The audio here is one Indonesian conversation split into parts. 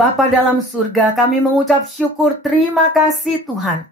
Bapa dalam surga, kami mengucap syukur, terima kasih Tuhan.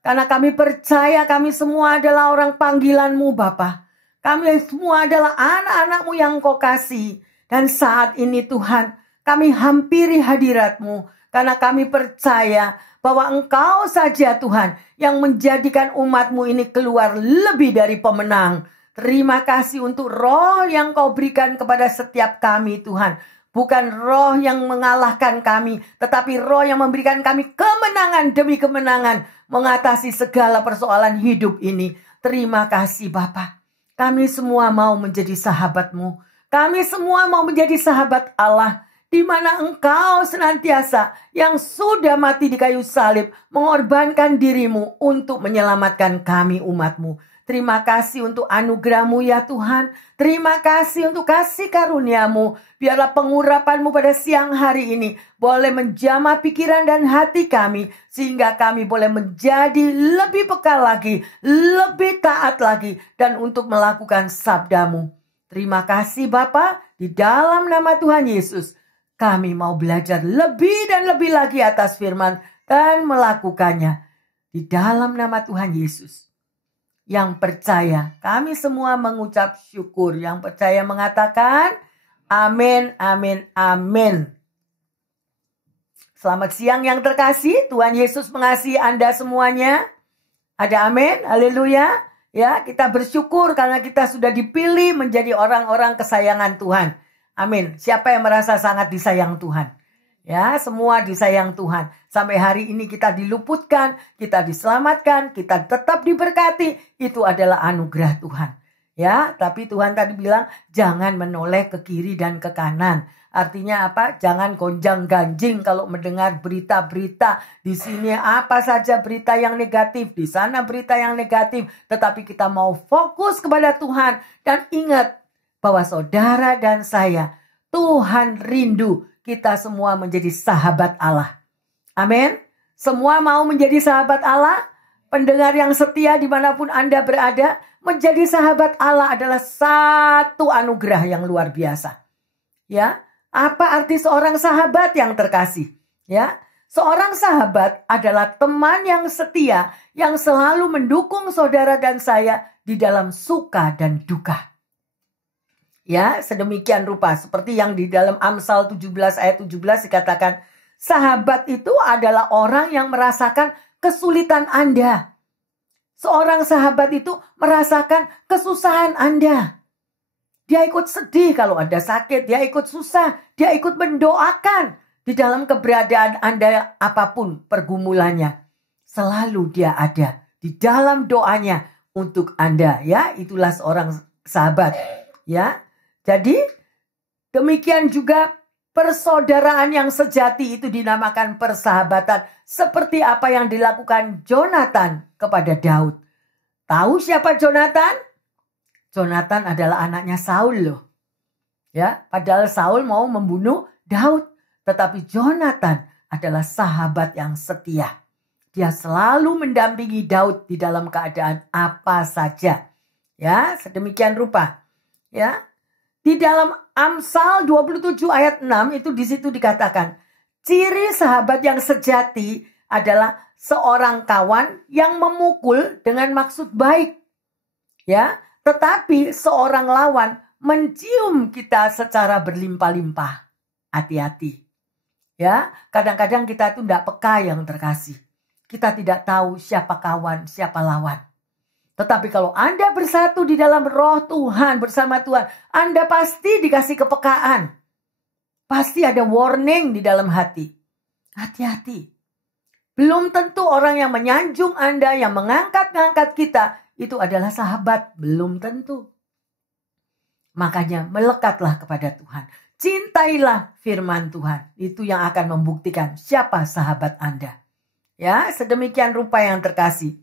Karena kami percaya kami semua adalah orang panggilan-Mu Bapa. Kami semua adalah anak-anak-Mu yang Kau kasih. Dan saat ini Tuhan, kami hampiri hadirat-Mu. Karena kami percaya bahwa Engkau saja Tuhan yang menjadikan umat-Mu ini keluar lebih dari pemenang. Terima kasih untuk roh yang Kau berikan kepada setiap kami Tuhan. Bukan roh yang mengalahkan kami, tetapi roh yang memberikan kami kemenangan demi kemenangan mengatasi segala persoalan hidup ini. Terima kasih Bapa. Kami semua mau menjadi sahabat-Mu. Kami semua mau menjadi sahabat Allah, di mana Engkau senantiasa yang sudah mati di kayu salib mengorbankan diri-Mu untuk menyelamatkan kami umat-Mu. Terima kasih untuk anugerah-Mu ya Tuhan. Terima kasih untuk kasih karunia-Mu. Biarlah pengurapan-Mu pada siang hari ini boleh menjamah pikiran dan hati kami. Sehingga kami boleh menjadi lebih peka lagi, lebih taat lagi. Dan untuk melakukan sabda-Mu. Terima kasih Bapa. Di dalam nama Tuhan Yesus, kami mau belajar lebih dan lebih lagi atas firman dan melakukannya. Di dalam nama Tuhan Yesus. Yang percaya, kami semua mengucap syukur. Yang percaya mengatakan, amin, amin, amin. Selamat siang yang terkasih, Tuhan Yesus mengasihi Anda semuanya. Ada amin, haleluya. Ya, kita bersyukur karena kita sudah dipilih menjadi orang-orang kesayangan Tuhan. Amin. Siapa yang merasa sangat disayang Tuhan? Ya, semua disayang Tuhan. Sampai hari ini kita diluputkan, kita diselamatkan, kita tetap diberkati. Itu adalah anugerah Tuhan. Ya, tapi Tuhan tadi bilang jangan menoleh ke kiri dan ke kanan. Artinya apa? Jangan gonjang-ganjing kalau mendengar berita-berita. Di sini apa saja berita yang negatif, di sana berita yang negatif. Tetapi kita mau fokus kepada Tuhan dan ingat bahwa saudara dan saya, Tuhan rindu kita semua menjadi sahabat Allah. Amin. Semua mau menjadi sahabat Allah. Pendengar yang setia dimanapun Anda berada. Menjadi sahabat Allah adalah satu anugerah yang luar biasa. Ya, apa arti seorang sahabat yang terkasih? Ya, seorang sahabat adalah teman yang setia yang selalu mendukung saudara dan saya di dalam suka dan duka. Ya, sedemikian rupa seperti yang di dalam Amsal 17 ayat 17 dikatakan, sahabat itu adalah orang yang merasakan kesulitan Anda. Seorang sahabat itu merasakan kesusahan Anda. Dia ikut sedih kalau Anda sakit, dia ikut susah, dia ikut mendoakan di dalam keberadaan Anda apapun pergumulannya. Selalu dia ada di dalam doanya untuk Anda, ya. Itulah seorang sahabat, ya. Jadi demikian juga persaudaraan yang sejati itu dinamakan persahabatan. Seperti apa yang dilakukan Jonathan kepada Daud. Tahu siapa Jonathan? Jonathan adalah anaknya Saul loh. Ya, padahal Saul mau membunuh Daud. Tetapi Jonathan adalah sahabat yang setia. Dia selalu mendampingi Daud di dalam keadaan apa saja. Ya, sedemikian rupa. Ya. Di dalam Amsal 27 ayat 6 itu di situ dikatakan, ciri sahabat yang sejati adalah seorang kawan yang memukul dengan maksud baik. Ya, tetapi seorang lawan mencium kita secara berlimpah-limpah. Hati-hati. Ya, kadang-kadang kita itu tidak peka yang terkasih. Kita tidak tahu siapa kawan, siapa lawan. Tetapi kalau Anda bersatu di dalam roh Tuhan bersama Tuhan, Anda pasti dikasih kepekaan. Pasti ada warning di dalam hati. Hati-hati. Belum tentu orang yang menyanjung Anda, yang mengangkat-ngangkat kita, itu adalah sahabat. Belum tentu. Makanya melekatlah kepada Tuhan. Cintailah firman Tuhan. Itu yang akan membuktikan siapa sahabat Anda. Ya, sedemikian rupa yang terkasih.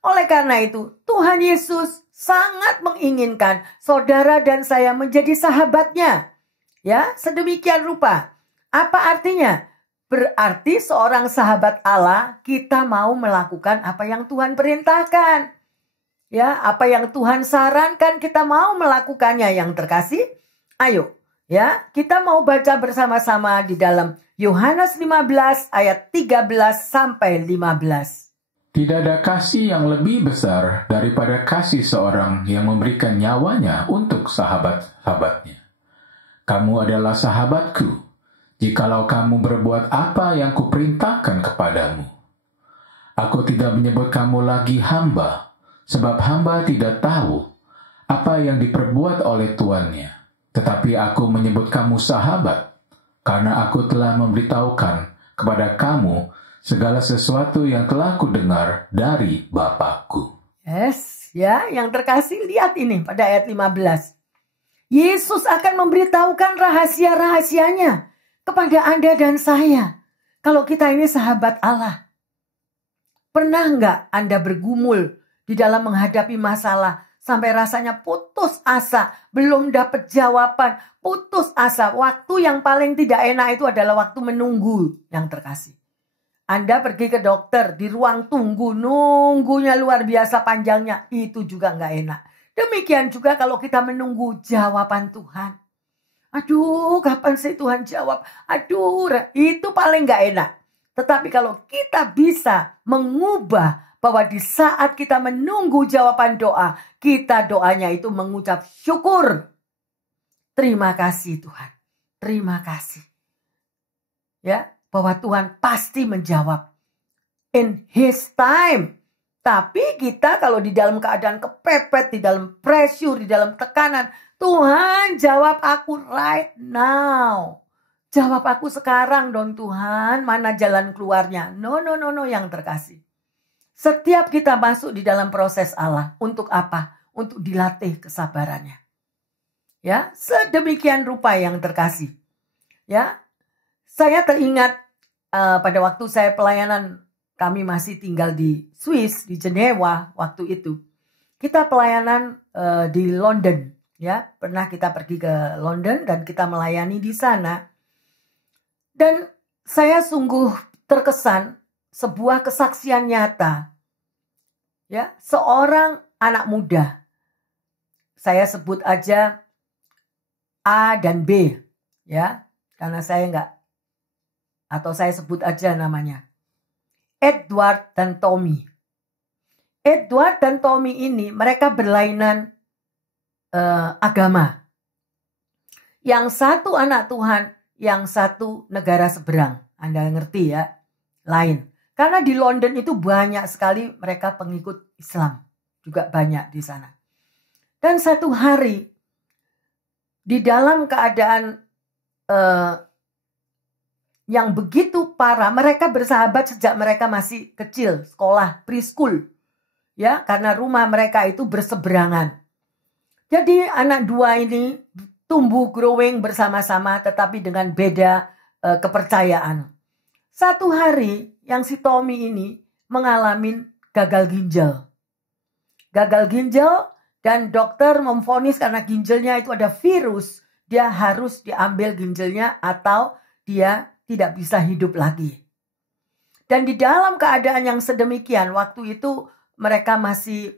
Oleh karena itu, Tuhan Yesus sangat menginginkan saudara dan saya menjadi sahabatnya. Ya, sedemikian rupa. Apa artinya? Berarti seorang sahabat Allah, kita mau melakukan apa yang Tuhan perintahkan. Ya, apa yang Tuhan sarankan kita mau melakukannya yang terkasih. Ayo, Ya, kita mau baca bersama-sama di dalam Yohanes 15 ayat 13 sampai 15. Tidak ada kasih yang lebih besar daripada kasih seorang yang memberikan nyawanya untuk sahabat-sahabatnya. Kamu adalah sahabatku, jikalau kamu berbuat apa yang kuperintahkan kepadamu. Aku tidak menyebut kamu lagi hamba, sebab hamba tidak tahu apa yang diperbuat oleh tuannya. Tetapi aku menyebut kamu sahabat, karena aku telah memberitahukan kepada kamu segala sesuatu yang telah kudengar dari Bapakku. Yes, ya, yang terkasih lihat ini pada ayat 15. Yesus akan memberitahukan rahasia-rahasianya kepada Anda dan saya. Kalau kita ini sahabat Allah. Pernah nggak Anda bergumul di dalam menghadapi masalah sampai rasanya putus asa, belum dapat jawaban, putus asa. Waktu yang paling tidak enak itu adalah waktu menunggu, yang terkasih. Anda pergi ke dokter di ruang tunggu, nunggunya luar biasa panjangnya, itu juga nggak enak. Demikian juga kalau kita menunggu jawaban Tuhan. Aduh, kapan sih Tuhan jawab? Aduh, itu paling nggak enak. Tetapi kalau kita bisa mengubah bahwa di saat kita menunggu jawaban doa, kita doanya itu mengucap syukur. Terima kasih Tuhan. Terima kasih. Ya, bahwa Tuhan pasti menjawab. In His time. Tapi kita kalau di dalam keadaan kepepet, di dalam pressure, di dalam tekanan, Tuhan jawab aku right now. Jawab aku sekarang dong Tuhan, mana jalan keluarnya? No, yang terkasih. Setiap kita masuk di dalam proses Allah, untuk apa? Untuk dilatih kesabarannya. Ya, sedemikian rupa yang terkasih. Ya, saya teringat pada waktu saya pelayanan, kami masih tinggal di Swiss, di Jenewa waktu itu. Kita pelayanan di London, ya, pernah kita pergi ke London dan kita melayani di sana. Dan saya sungguh terkesan sebuah kesaksian nyata. Ya, seorang anak muda. Saya sebut aja A dan B, ya. Karena saya enggak, atau saya sebut aja namanya. Edward dan Tommy. Edward dan Tommy ini mereka berlainan agama. Yang satu anak Tuhan, yang satu negara seberang. Anda ngerti ya? Lain. Karena di London itu banyak sekali mereka pengikut Islam. Juga banyak di sana. Dan satu hari, di dalam keadaan yang begitu parah, mereka bersahabat sejak mereka masih kecil, sekolah, preschool. Ya, karena rumah mereka itu berseberangan. Jadi anak dua ini tumbuh growing bersama-sama tetapi dengan beda kepercayaan. Satu hari yang si Tommy ini mengalami gagal ginjal. Gagal ginjal dan dokter memvonis karena ginjalnya itu ada virus. Dia harus diambil ginjalnya atau dia tidak bisa hidup lagi. Dan di dalam keadaan yang sedemikian, waktu itu mereka masih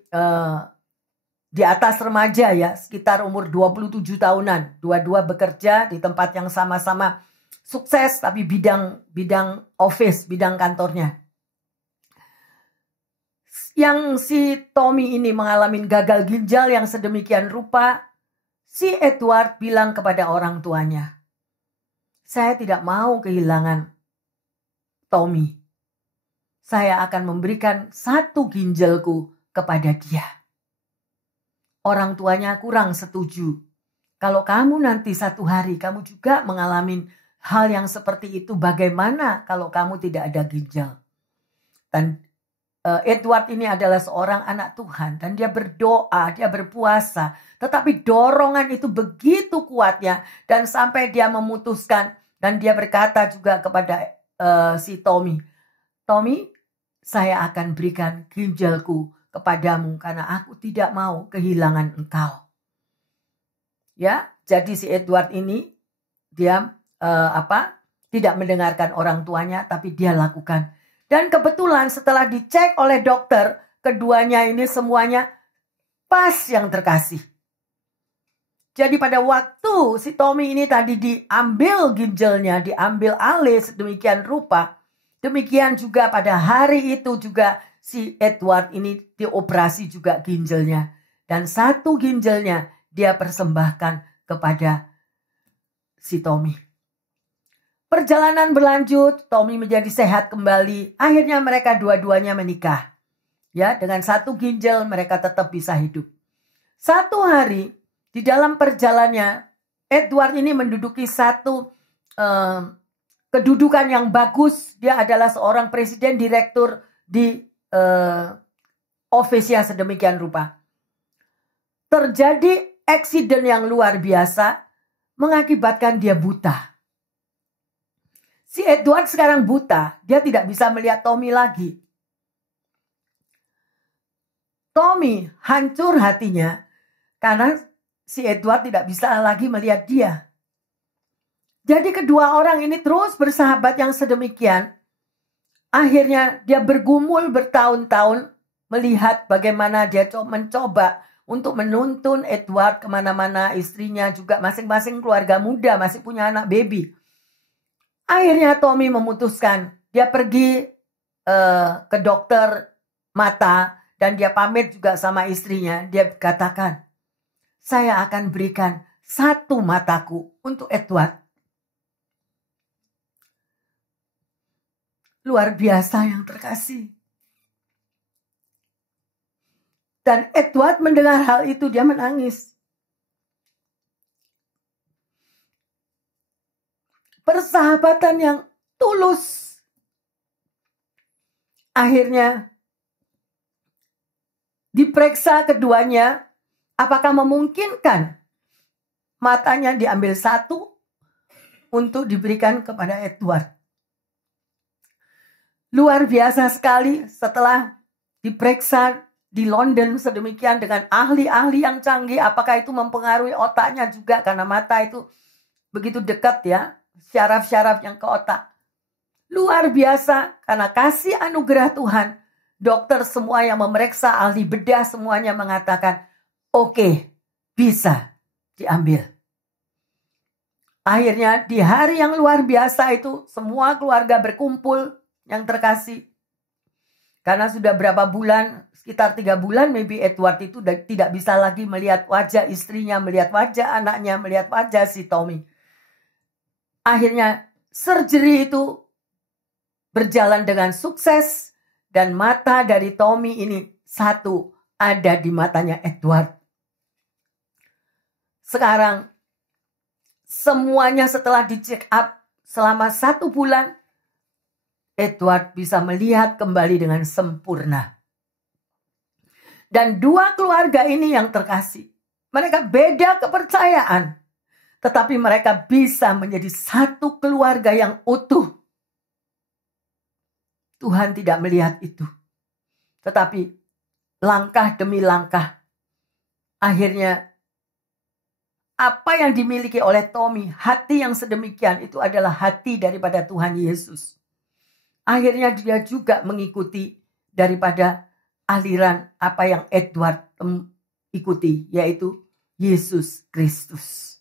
di atas remaja ya, sekitar umur 27 tahunan. Dua-dua bekerja di tempat yang sama-sama sukses, tapi bidang office, bidang kantornya. Yang si Tommy ini mengalami gagal ginjal yang sedemikian rupa, si Edward bilang kepada orang tuanya, saya tidak mau kehilangan Tommy. Saya akan memberikan satu ginjalku kepada dia. Orang tuanya kurang setuju. Kalau kamu nanti satu hari kamu juga mengalami hal yang seperti itu, bagaimana kalau kamu tidak ada ginjal? Dan Edward ini adalah seorang anak Tuhan dan dia berdoa, dia berpuasa. Tetapi dorongan itu begitu kuatnya dan sampai dia memutuskan dan dia berkata juga kepada si Tommy, Tommy, saya akan berikan ginjalku kepadamu karena aku tidak mau kehilangan engkau. Ya, jadi si Edward ini dia tidak mendengarkan orang tuanya tapi dia lakukan. Dan kebetulan setelah dicek oleh dokter, keduanya ini semuanya pas yang terkasih. Jadi pada waktu si Tommy ini tadi diambil ginjalnya, diambil alih sedemikian rupa, demikian juga pada hari itu juga si Edward ini dioperasi juga ginjalnya. Dan satu ginjalnya dia persembahkan kepada si Tommy. Perjalanan berlanjut, Tommy menjadi sehat kembali. Akhirnya mereka dua-duanya menikah. Ya, dengan satu ginjal mereka tetap bisa hidup. Satu hari di dalam perjalanannya, Edward ini menduduki satu kedudukan yang bagus. Dia adalah seorang presiden direktur di Ovesia sedemikian rupa. Terjadi eksiden yang luar biasa mengakibatkan dia buta. Si Edward sekarang buta, dia tidak bisa melihat Tommy lagi. Tommy hancur hatinya karena si Edward tidak bisa lagi melihat dia. Jadi kedua orang ini terus bersahabat yang sedemikian. Akhirnya dia bergumul bertahun-tahun melihat bagaimana dia mencoba untuk menuntun Edward kemana-mana. Istrinya juga masing-masing keluarga muda, masih punya anak baby. Akhirnya Tommy memutuskan, dia pergi ke dokter mata dan dia pamit juga sama istrinya. Dia katakan, saya akan berikan satu mataku untuk Edward. Luar biasa yang terkasih. Dan Edward mendengar hal itu, dia menangis. Persahabatan yang tulus. Akhirnya diperiksa keduanya, apakah memungkinkan matanya diambil satu untuk diberikan kepada Edward. Luar biasa sekali setelah diperiksa di London sedemikian dengan ahli-ahli yang canggih, apakah itu mempengaruhi otaknya juga karena mata itu begitu dekat ya. Syaraf-syaraf yang ke otak. Luar biasa karena kasih anugerah Tuhan. Dokter semua yang memeriksa, ahli bedah semuanya mengatakan, oke, bisa diambil. Akhirnya di hari yang luar biasa itu semua keluarga berkumpul yang terkasih. Karena sudah berapa bulan, sekitar 3 bulan maybe Edward itu tidak bisa lagi melihat wajah istrinya, melihat wajah anaknya, melihat wajah si Tommy. Akhirnya surgery itu berjalan dengan sukses dan mata dari Tommy ini satu ada di matanya Edward. Sekarang semuanya setelah di-check up selama 1 bulan, Edward bisa melihat kembali dengan sempurna. Dan 2 keluarga ini yang terkasih, mereka beda kepercayaan. Tetapi mereka bisa menjadi satu keluarga yang utuh. Tuhan tidak melihat itu. Tetapi langkah demi langkah. Akhirnya apa yang dimiliki oleh Tommy, hati yang sedemikian itu adalah hati daripada Tuhan Yesus. Akhirnya dia juga mengikuti daripada aliran apa yang Edward ikuti, yaitu Yesus Kristus.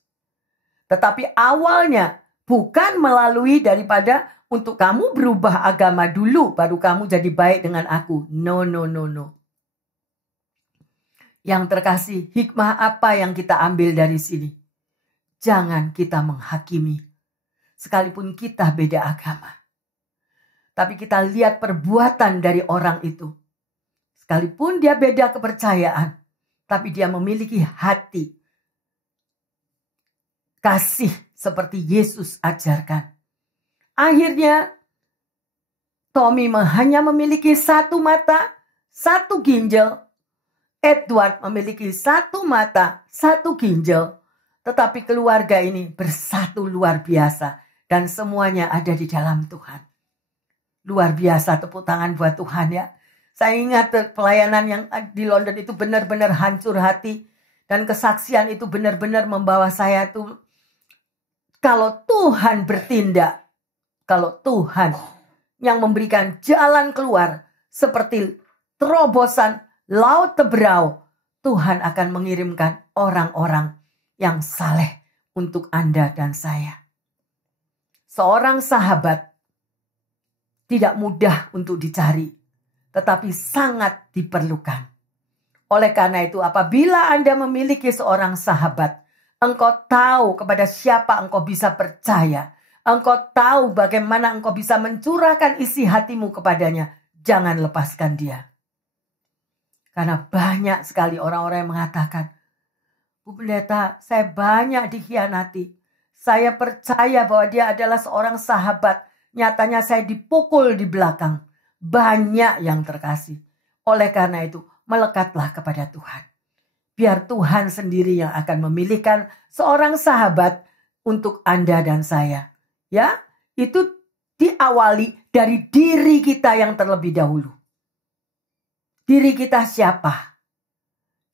Tetapi awalnya bukan melalui daripada untuk kamu berubah agama dulu baru kamu jadi baik dengan aku. No. Yang terkasih, hikmah apa yang kita ambil dari sini? Jangan kita menghakimi. Sekalipun kita beda agama. Tapi kita lihat perbuatan dari orang itu. Sekalipun dia beda kepercayaan. Tapi dia memiliki hati kasih seperti Yesus ajarkan. Akhirnya Tommy hanya memiliki 1 mata, 1 ginjal. Edward memiliki 1 mata, 1 ginjal. Tetapi keluarga ini bersatu luar biasa. Dan semuanya ada di dalam Tuhan. Luar biasa, tepuk tangan buat Tuhan ya. Saya ingat pelayanan yang di London itu benar-benar hancur hati. Dan kesaksian itu benar-benar membawa saya itu. Kalau Tuhan bertindak, kalau Tuhan yang memberikan jalan keluar seperti terobosan laut Teberau, Tuhan akan mengirimkan orang-orang yang saleh untuk Anda dan saya. Seorang sahabat tidak mudah untuk dicari, tetapi sangat diperlukan. Oleh karena itu, apabila Anda memiliki seorang sahabat, engkau tahu kepada siapa engkau bisa percaya. Engkau tahu bagaimana engkau bisa mencurahkan isi hatimu kepadanya. Jangan lepaskan dia. Karena banyak sekali orang-orang yang mengatakan, Bu Pendeta, saya banyak dikhianati. Saya percaya bahwa dia adalah seorang sahabat. Nyatanya saya dipukul di belakang. Banyak yang terkasih. Oleh karena itu, melekatlah kepada Tuhan. Biar Tuhan sendiri yang akan memilihkan seorang sahabat untuk Anda dan saya. Ya, itu diawali dari diri kita yang terlebih dahulu. Diri kita siapa?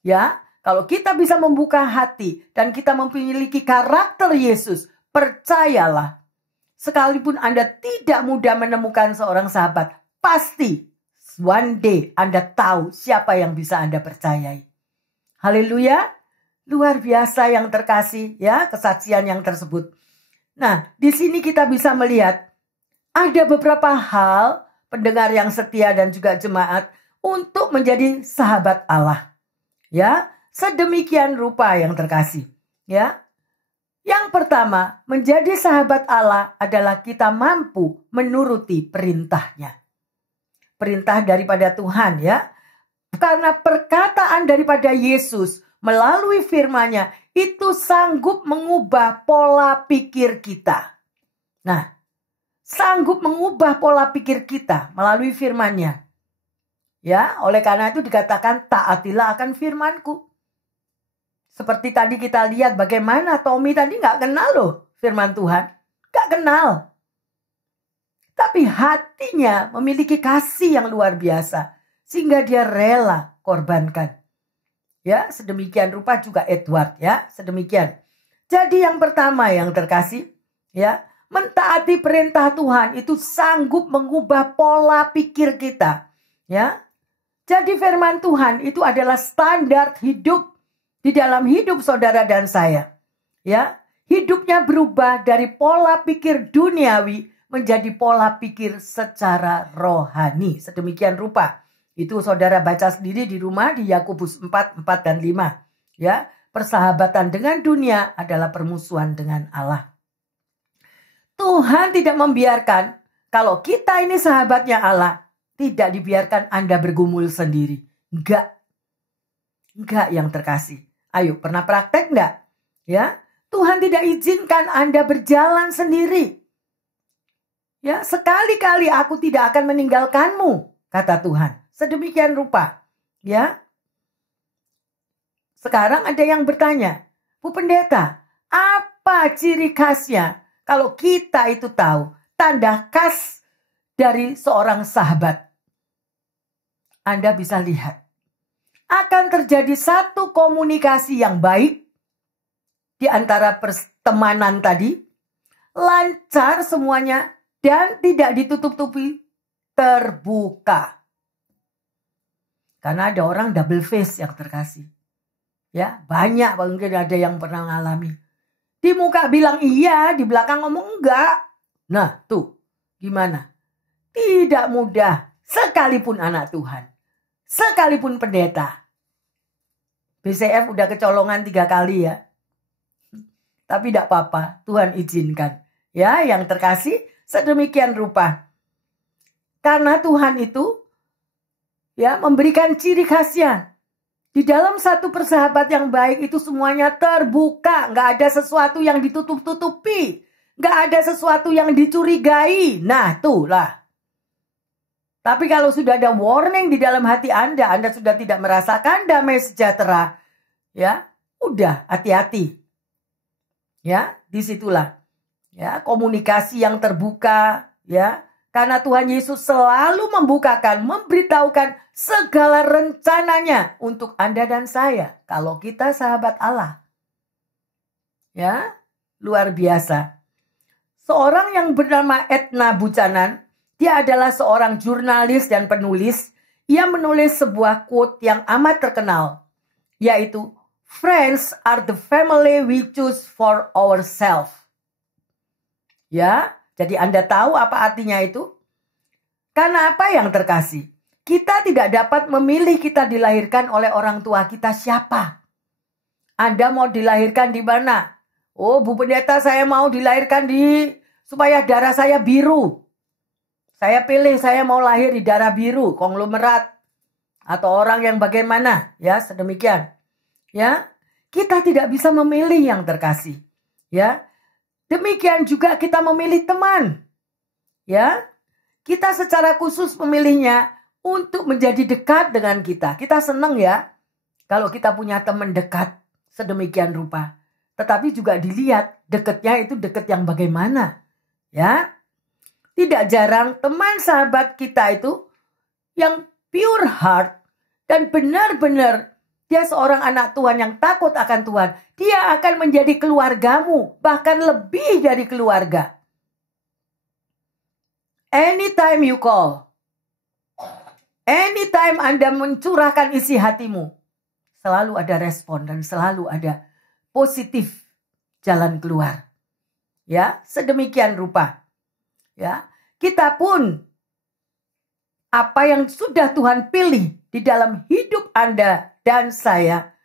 Ya, kalau kita bisa membuka hati dan kita memiliki karakter Yesus, percayalah, sekalipun Anda tidak mudah menemukan seorang sahabat, pasti one day Anda tahu siapa yang bisa Anda percayai. Haleluya, luar biasa yang terkasih ya kesaksian yang tersebut. Nah, di sini kita bisa melihat ada beberapa hal pendengar yang setia dan juga jemaat untuk menjadi sahabat Allah. Ya, sedemikian rupa yang terkasih. Ya. Yang pertama, menjadi sahabat Allah adalah kita mampu menuruti perintahnya. Perintah daripada Tuhan ya. Karena perkataan daripada Yesus melalui firman-Nya itu sanggup mengubah pola pikir kita. Nah, sanggup mengubah pola pikir kita melalui firman-Nya. Ya, oleh karena itu dikatakan taatilah akan firman-Ku. Seperti tadi kita lihat bagaimana Tommy tadi gak kenal loh firman Tuhan. Gak kenal. Tapi hatinya memiliki kasih yang luar biasa. Sehingga dia rela korbankan. Ya, sedemikian rupa juga Edward ya, sedemikian. Jadi yang pertama yang terkasih, ya, mentaati perintah Tuhan itu sanggup mengubah pola pikir kita. Ya. Jadi firman Tuhan itu adalah standar hidup di dalam hidup saudara dan saya. Ya, hidupnya berubah dari pola pikir duniawi menjadi pola pikir secara rohani. Sedemikian rupa. Itu saudara baca sendiri di rumah di Yakobus 4, 4 dan 5. Ya, persahabatan dengan dunia adalah permusuhan dengan Allah. Tuhan tidak membiarkan kalau kita ini sahabatnya Allah, tidak dibiarkan Anda bergumul sendiri. Enggak. Enggak yang terkasih. Ayo, pernah praktek enggak? Ya, Tuhan tidak izinkan Anda berjalan sendiri. Ya, sekali-kali aku tidak akan meninggalkanmu, kata Tuhan. Sedemikian rupa. Ya. Sekarang ada yang bertanya, Bu Pendeta, apa ciri khasnya kalau kita itu tahu tanda khas dari seorang sahabat? Anda bisa lihat. Akan terjadi satu komunikasi yang baik di antara pertemanan tadi. Lancar semuanya dan tidak ditutup-tutupi, terbuka. Karena ada orang double face yang terkasih. Ya, banyak mungkin ada yang pernah mengalami. Di muka bilang iya, di belakang ngomong enggak. Nah, tuh gimana? Tidak mudah sekalipun anak Tuhan. Sekalipun pendeta. BCF udah kecolongan 3 kali ya. Tapi tidak apa-apa, Tuhan izinkan. Ya, yang terkasih sedemikian rupa. Karena Tuhan itu ya memberikan ciri khasnya. Di dalam satu persahabat yang baik itu semuanya terbuka. Nggak ada sesuatu yang ditutup-tutupi. Nggak ada sesuatu yang dicurigai. Nah, itulah. Tapi kalau sudah ada warning di dalam hati Anda sudah tidak merasakan damai sejahtera, ya, udah hati-hati. Ya, disitulah. Ya, komunikasi yang terbuka, ya. Karena Tuhan Yesus selalu membukakan, memberitahukan segala rencananya untuk Anda dan saya. Kalau kita sahabat Allah. Ya, luar biasa. Seorang yang bernama Edna Buchanan, dia adalah seorang jurnalis dan penulis. Ia menulis sebuah quote yang amat terkenal, yaitu Friends are the family we choose for ourselves. Ya, jadi Anda tahu apa artinya itu? Karena apa yang terkasih? Kita tidak dapat memilih kita dilahirkan oleh orang tua kita siapa. Anda mau dilahirkan di mana? Oh, Bu Pendeta, saya mau dilahirkan supaya darah saya biru. Saya pilih saya mau lahir di darah biru, konglomerat. Atau orang yang bagaimana, ya, sedemikian. Ya, kita tidak bisa memilih yang terkasih. Ya, demikian juga kita memilih teman. Ya, kita secara khusus memilihnya untuk menjadi dekat dengan kita. Kita senang ya, kalau kita punya teman dekat sedemikian rupa. Tetapi juga dilihat dekatnya itu dekat yang bagaimana. Ya, tidak jarang teman sahabat kita itu yang pure heart dan benar-benar dia seorang anak Tuhan yang takut akan Tuhan. Dia akan menjadi keluargamu, bahkan lebih dari keluarga. Anytime you call, anytime Anda mencurahkan isi hatimu, selalu ada respon dan selalu ada positif jalan keluar. Ya, sedemikian rupa. Ya, kita pun apa yang sudah Tuhan pilih di dalam hidup Anda dan saya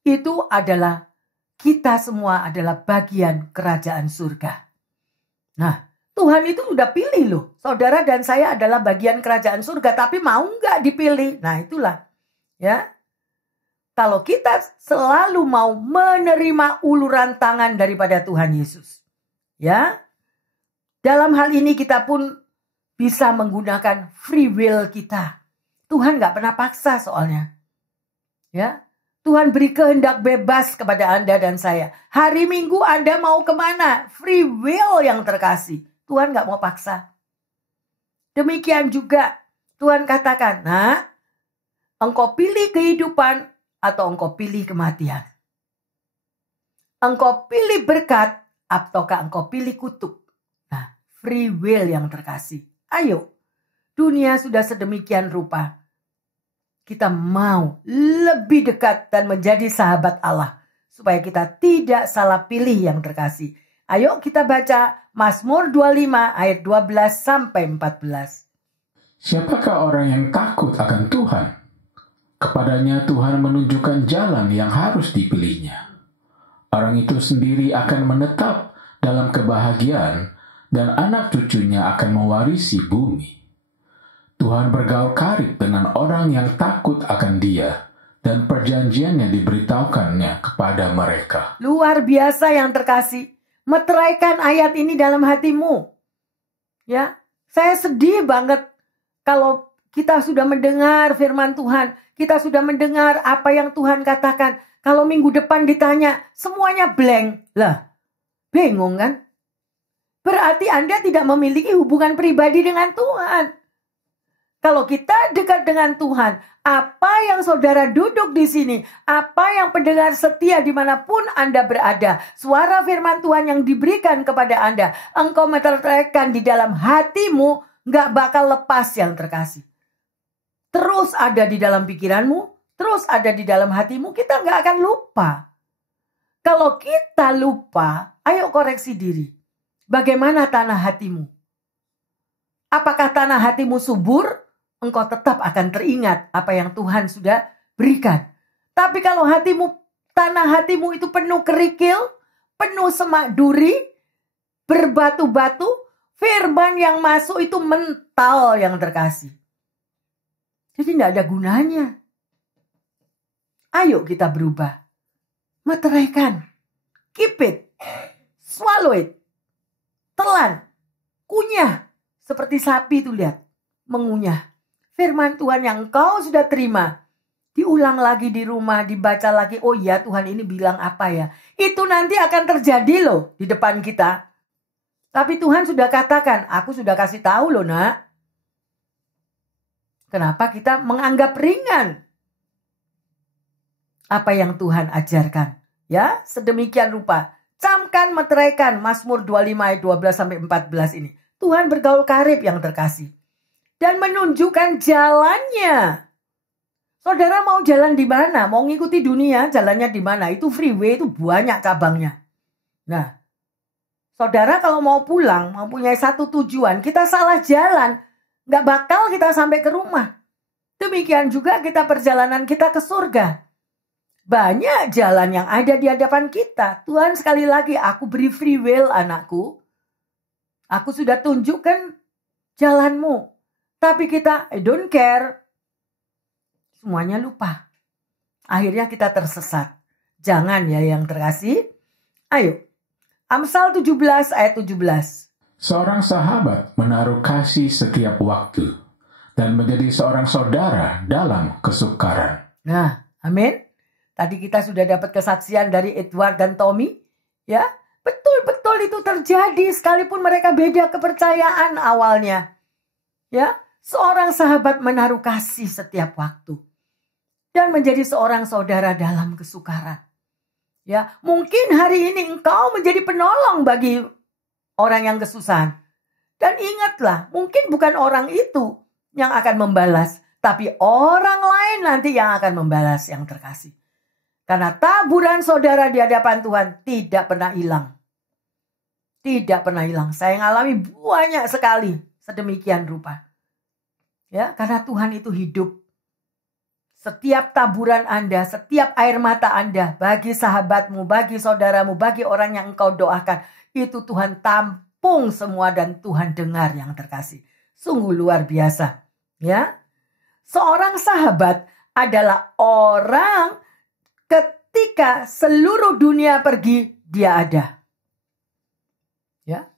itu adalah kita semua adalah bagian kerajaan surga. Nah, Tuhan itu udah pilih loh. Saudara dan saya adalah bagian kerajaan surga, tapi mau nggak dipilih? Nah, itulah. Ya. Kalau kita selalu mau menerima uluran tangan daripada Tuhan Yesus. Ya. Dalam hal ini kita pun bisa menggunakan free will kita. Tuhan nggak pernah paksa soalnya. Ya. Tuhan beri kehendak bebas kepada Anda dan saya. Hari Minggu Anda mau kemana? Free will yang terkasih. Tuhan nggak mau paksa. Demikian juga Tuhan katakan, nah, engkau pilih kehidupan atau engkau pilih kematian. Engkau pilih berkat ataukah engkau pilih kutuk. Nah, free will yang terkasih. Ayo, dunia sudah sedemikian rupa. Kita mau lebih dekat dan menjadi sahabat Allah. Supaya kita tidak salah pilih yang terkasih. Ayo kita baca Mazmur 25 ayat 12 sampai 14. Siapakah orang yang takut akan Tuhan? Kepadanya Tuhan menunjukkan jalan yang harus dipilihnya. Orang itu sendiri akan menetap dalam kebahagiaan dan anak cucunya akan mewarisi bumi. Tuhan bergaul karib dengan orang yang takut akan Dia dan perjanjiannya diberitahukannya kepada mereka. Luar biasa yang terkasih. Meteraikan ayat ini dalam hatimu. Ya, saya sedih banget kalau kita sudah mendengar firman Tuhan. Kita sudah mendengar apa yang Tuhan katakan. Kalau minggu depan ditanya, semuanya blank. Lah, bingung kan? Berarti Anda tidak memiliki hubungan pribadi dengan Tuhan. Kalau kita dekat dengan Tuhan, apa yang saudara duduk di sini, apa yang pendengar setia dimanapun Anda berada, suara firman Tuhan yang diberikan kepada Anda, engkau meteraikan di dalam hatimu, gak bakal lepas yang terkasih. Terus ada di dalam pikiranmu, terus ada di dalam hatimu, kita gak akan lupa. Kalau kita lupa, ayo koreksi diri. Bagaimana tanah hatimu? Apakah tanah hatimu subur? Engkau tetap akan teringat apa yang Tuhan sudah berikan. Tapi kalau tanah hatimu itu penuh kerikil, penuh semak duri, berbatu-batu, firman yang masuk itu mental yang terkasih. Jadi tidak ada gunanya. Ayo kita berubah. Meteraikan. Keep it. Swallow it. Telan. Kunyah. Seperti sapi itu lihat. Mengunyah. Firman Tuhan yang kau sudah terima. Diulang lagi di rumah. Dibaca lagi. Oh iya, Tuhan ini bilang apa ya. Itu nanti akan terjadi loh di depan kita. Tapi Tuhan sudah katakan. Aku sudah kasih tahu loh nak. Kenapa kita menganggap ringan apa yang Tuhan ajarkan? Ya, sedemikian rupa. Camkan, meteraikan Mazmur 25 ayat 12 sampai 14 ini. Tuhan bergaul karib yang terkasih dan menunjukkan jalannya. Saudara mau jalan di mana? Mau ngikuti dunia, jalannya di mana? Itu freeway, itu banyak cabangnya. Nah, saudara kalau mau pulang, mempunyai satu tujuan, kita salah jalan, nggak bakal kita sampai ke rumah. Demikian juga kita perjalanan kita ke surga. Banyak jalan yang ada di hadapan kita. Tuhan sekali lagi, aku beri free will anakku. Aku sudah tunjukkan jalanmu. Tapi kita, I don't care. Semuanya lupa. Akhirnya kita tersesat. Jangan ya yang terkasih. Ayo. Amsal 17 ayat 17. Seorang sahabat menaruh kasih setiap waktu dan menjadi seorang saudara dalam kesukaran. Nah, amin. Tadi kita sudah dapat kesaksian dari Edward dan Tommy. Ya, betul-betul itu terjadi sekalipun mereka beda kepercayaan awalnya. Ya, seorang sahabat menaruh kasih setiap waktu dan menjadi seorang saudara dalam kesukaran. Ya, mungkin hari ini engkau menjadi penolong bagi orang yang kesusahan. Dan ingatlah, mungkin bukan orang itu yang akan membalas, tapi orang lain nanti yang akan membalas yang terkasih. Karena taburan saudara di hadapan Tuhan tidak pernah hilang. Tidak pernah hilang. Saya ngalami banyak sekali sedemikian rupa. Ya, karena Tuhan itu hidup. Setiap taburan Anda, setiap air mata Anda, bagi sahabatmu, bagi saudaramu, bagi orang yang engkau doakan, itu Tuhan tampung semua dan Tuhan dengar yang terkasih. Sungguh luar biasa. Ya, seorang sahabat adalah orang ketika seluruh dunia pergi, dia ada. Ya,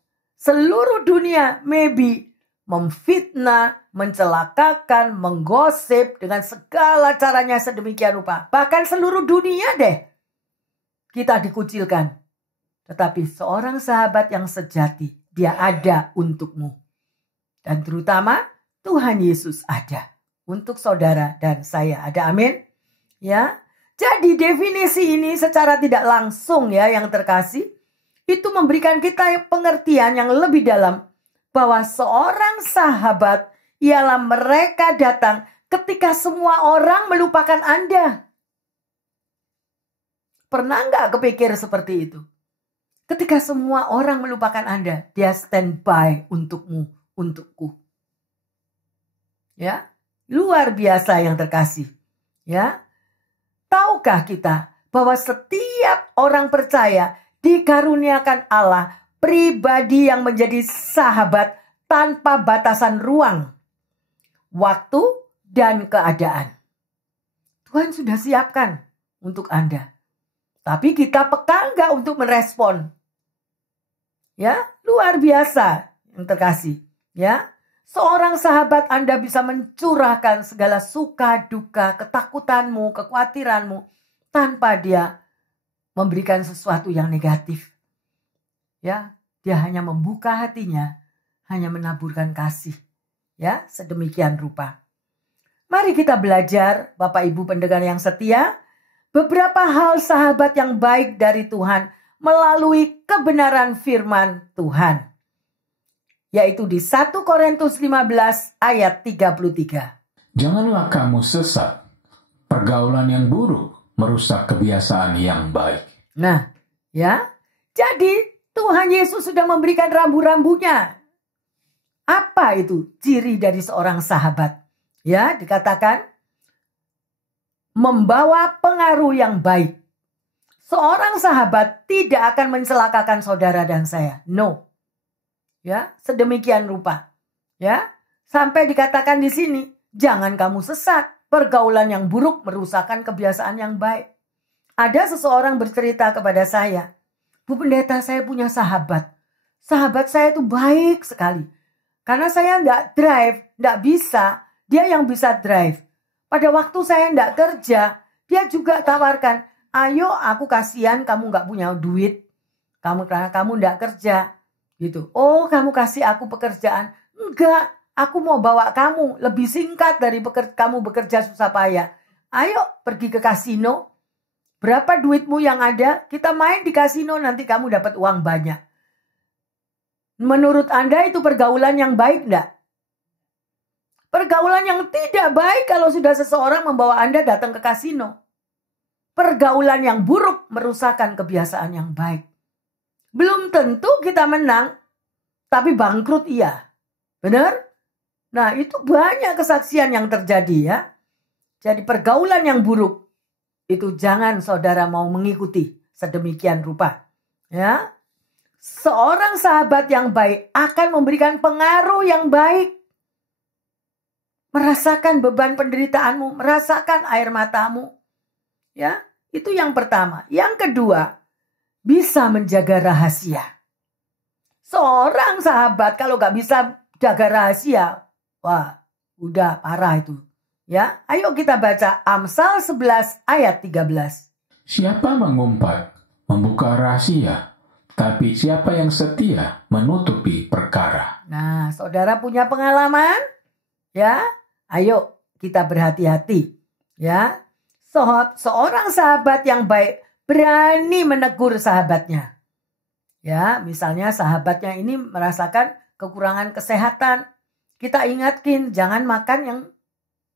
seluruh dunia maybe memfitnah, mencelakakan, menggosip dengan segala caranya sedemikian rupa. Bahkan seluruh dunia deh kita dikucilkan. Tetapi seorang sahabat yang sejati, dia ada untukmu. Dan terutama Tuhan Yesus ada untuk saudara dan saya. Ada amin? Ya. Jadi definisi ini secara tidak langsung ya yang terkasih, itu memberikan kita pengertian yang lebih dalam bahwa seorang sahabat ialah mereka datang ketika semua orang melupakan Anda. Pernah nggak kepikir seperti itu? Ketika semua orang melupakan Anda, dia standby untukmu, untukku. Ya, luar biasa yang terkasih. Ya, tahukah kita bahwa setiap orang percaya dikaruniakan Allah pribadi yang menjadi sahabat tanpa batasan ruang, waktu, dan keadaan. Tuhan sudah siapkan untuk Anda. Tapi kita peka enggak untuk merespon? Ya, luar biasa yang terkasih. Ya, seorang sahabat Anda bisa mencurahkan segala suka, duka, ketakutanmu, kekhawatiranmu tanpa dia memberikan sesuatu yang negatif. Ya, dia hanya membuka hatinya, hanya menaburkan kasih. Ya, sedemikian rupa. Mari kita belajar, Bapak Ibu pendengar yang setia, beberapa hal sahabat yang baik dari Tuhan melalui kebenaran firman Tuhan. Yaitu di 1 Korintus 15 ayat 33. Janganlah kamu sesat. Pergaulan yang buruk merusak kebiasaan yang baik. Nah, ya, jadi Tuhan Yesus sudah memberikan rambu-rambunya. Apa itu ciri dari seorang sahabat? Ya, dikatakan membawa pengaruh yang baik. Seorang sahabat tidak akan mencelakakan saudara dan saya. No. Ya, sedemikian rupa. Ya, sampai dikatakan di sini, jangan kamu sesat. Pergaulan yang buruk merusakkan kebiasaan yang baik. Ada seseorang bercerita kepada saya, Bu Pendeta, saya punya sahabat. Sahabat saya itu baik sekali. Karena saya enggak drive, enggak bisa. Dia yang bisa drive. Pada waktu saya enggak kerja, dia juga tawarkan, ayo aku kasihan kamu enggak punya duit. Karena kamu enggak kerja. Gitu. Oh, kamu kasih aku pekerjaan. Enggak, aku mau bawa kamu. Lebih singkat dari kamu bekerja susah payah. Ayo pergi ke kasino. Berapa duitmu yang ada? Kita main di kasino, nanti kamu dapat uang banyak. Menurut Anda itu pergaulan yang baik enggak? Pergaulan yang tidak baik kalau sudah seseorang membawa Anda datang ke kasino. Pergaulan yang buruk merusakkan kebiasaan yang baik. Belum tentu kita menang, tapi bangkrut iya. Benar? Nah, itu banyak kesaksian yang terjadi ya. Jadi pergaulan yang buruk itu jangan saudara mau mengikuti sedemikian rupa. Ya. Seorang sahabat yang baik akan memberikan pengaruh yang baik. Merasakan beban penderitaanmu, merasakan air matamu. Ya, itu yang pertama. Yang kedua, bisa menjaga rahasia. Seorang sahabat kalau gak bisa jaga rahasia, wah, udah parah itu. Ya, ayo kita baca Amsal 11 ayat 13. Siapa mengumpat, membuka rahasia, tapi siapa yang setia menutupi perkara. Nah, saudara punya pengalaman? Ya, ayo kita berhati-hati. Ya, seorang sahabat yang baik berani menegur sahabatnya. Ya, misalnya sahabatnya ini merasakan kekurangan kesehatan. Kita ingatkan, jangan makan yang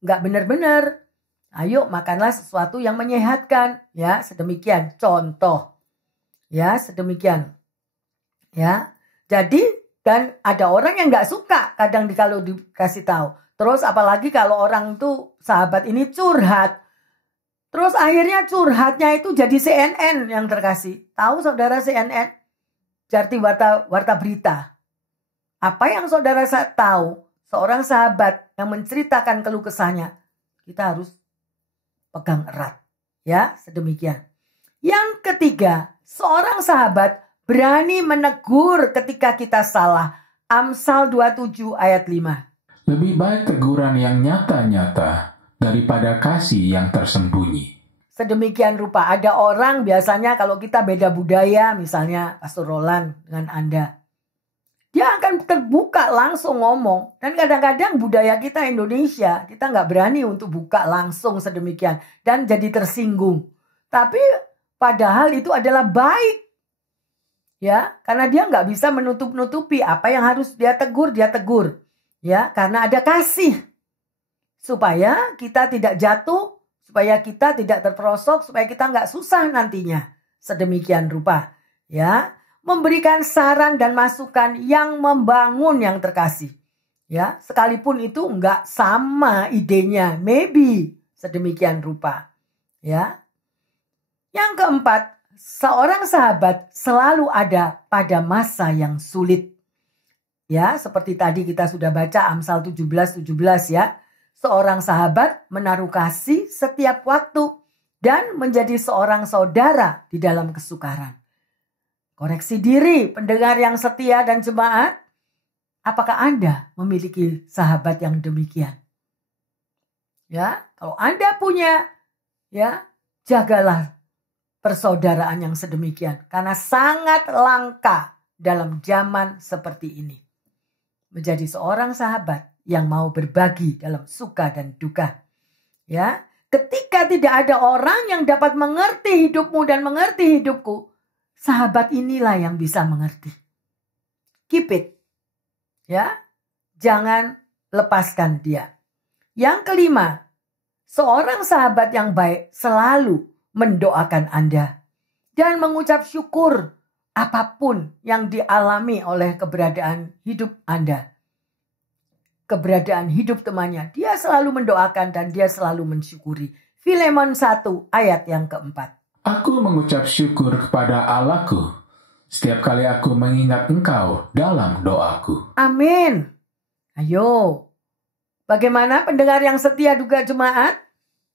nggak benar-benar. Ayo makanlah sesuatu yang menyehatkan. Ya, sedemikian contoh. Ya, sedemikian. Ya, jadi dan ada orang yang nggak suka kadang kalau dikasih tahu. Terus apalagi kalau orang itu sahabat ini curhat. Terus akhirnya curhatnya itu jadi CNN yang terkasih. Tahu saudara CNN? Jadi warta berita. Apa yang saudara tahu? Seorang sahabat yang menceritakan keluh kesahnya. Kita harus pegang erat. Ya, sedemikian. Yang ketiga, seorang sahabat berani menegur ketika kita salah. Amsal 27 ayat 5. Lebih baik teguran yang nyata-nyata daripada kasih yang tersembunyi. Sedemikian rupa ada orang biasanya kalau kita beda budaya, misalnya Pastor Roland dengan Anda. Dia akan terbuka langsung ngomong. Dan kadang-kadang budaya kita Indonesia, kita nggak berani untuk buka langsung sedemikian. Dan jadi tersinggung. Tapi padahal itu adalah baik. Ya, karena dia nggak bisa menutup-nutupi apa yang harus dia tegur. Ya, karena ada kasih. Supaya kita tidak jatuh, supaya kita tidak terperosok, supaya kita nggak susah nantinya. Sedemikian rupa. Ya, memberikan saran dan masukan yang membangun yang terkasih. Ya, sekalipun itu nggak sama idenya, maybe sedemikian rupa. Ya. Yang keempat, seorang sahabat selalu ada pada masa yang sulit. Ya, seperti tadi kita sudah baca Amsal 17 ya. Seorang sahabat menaruh kasih setiap waktu dan menjadi seorang saudara di dalam kesukaran. Koreksi diri, pendengar yang setia dan jemaat. Apakah Anda memiliki sahabat yang demikian? Ya, kalau Anda punya, ya, jagalah persaudaraan yang sedemikian. Karena sangat langka dalam zaman seperti ini. Menjadi seorang sahabat yang mau berbagi dalam suka dan duka. Ya, ketika tidak ada orang yang dapat mengerti hidupmu dan mengerti hidupku, sahabat inilah yang bisa mengerti. Keep it. Ya, jangan lepaskan dia. Yang kelima, seorang sahabat yang baik selalu mendoakan Anda dan mengucap syukur apapun yang dialami oleh keberadaan hidup Anda. Keberadaan hidup temannya, dia selalu mendoakan dan dia selalu mensyukuri. Filemon 1 ayat yang keempat. Aku mengucap syukur kepada Allahku setiap kali aku mengingat Engkau dalam doaku. Amin. Ayo. Bagaimana pendengar yang setia juga jemaat?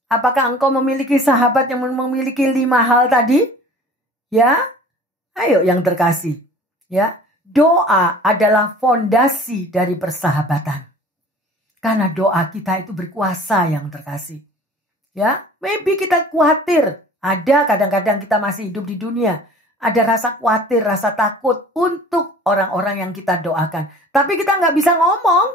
Apakah engkau memiliki sahabat yang memiliki 5 hal tadi? Ya. Ayo yang terkasih. Ya. Doa adalah fondasi dari persahabatan. Karena doa kita itu berkuasa yang terkasih. Ya. Maybe kita khawatir. Ada kadang-kadang kita masih hidup di dunia. Ada rasa khawatir, rasa takut untuk orang-orang yang kita doakan. Tapi kita nggak bisa ngomong.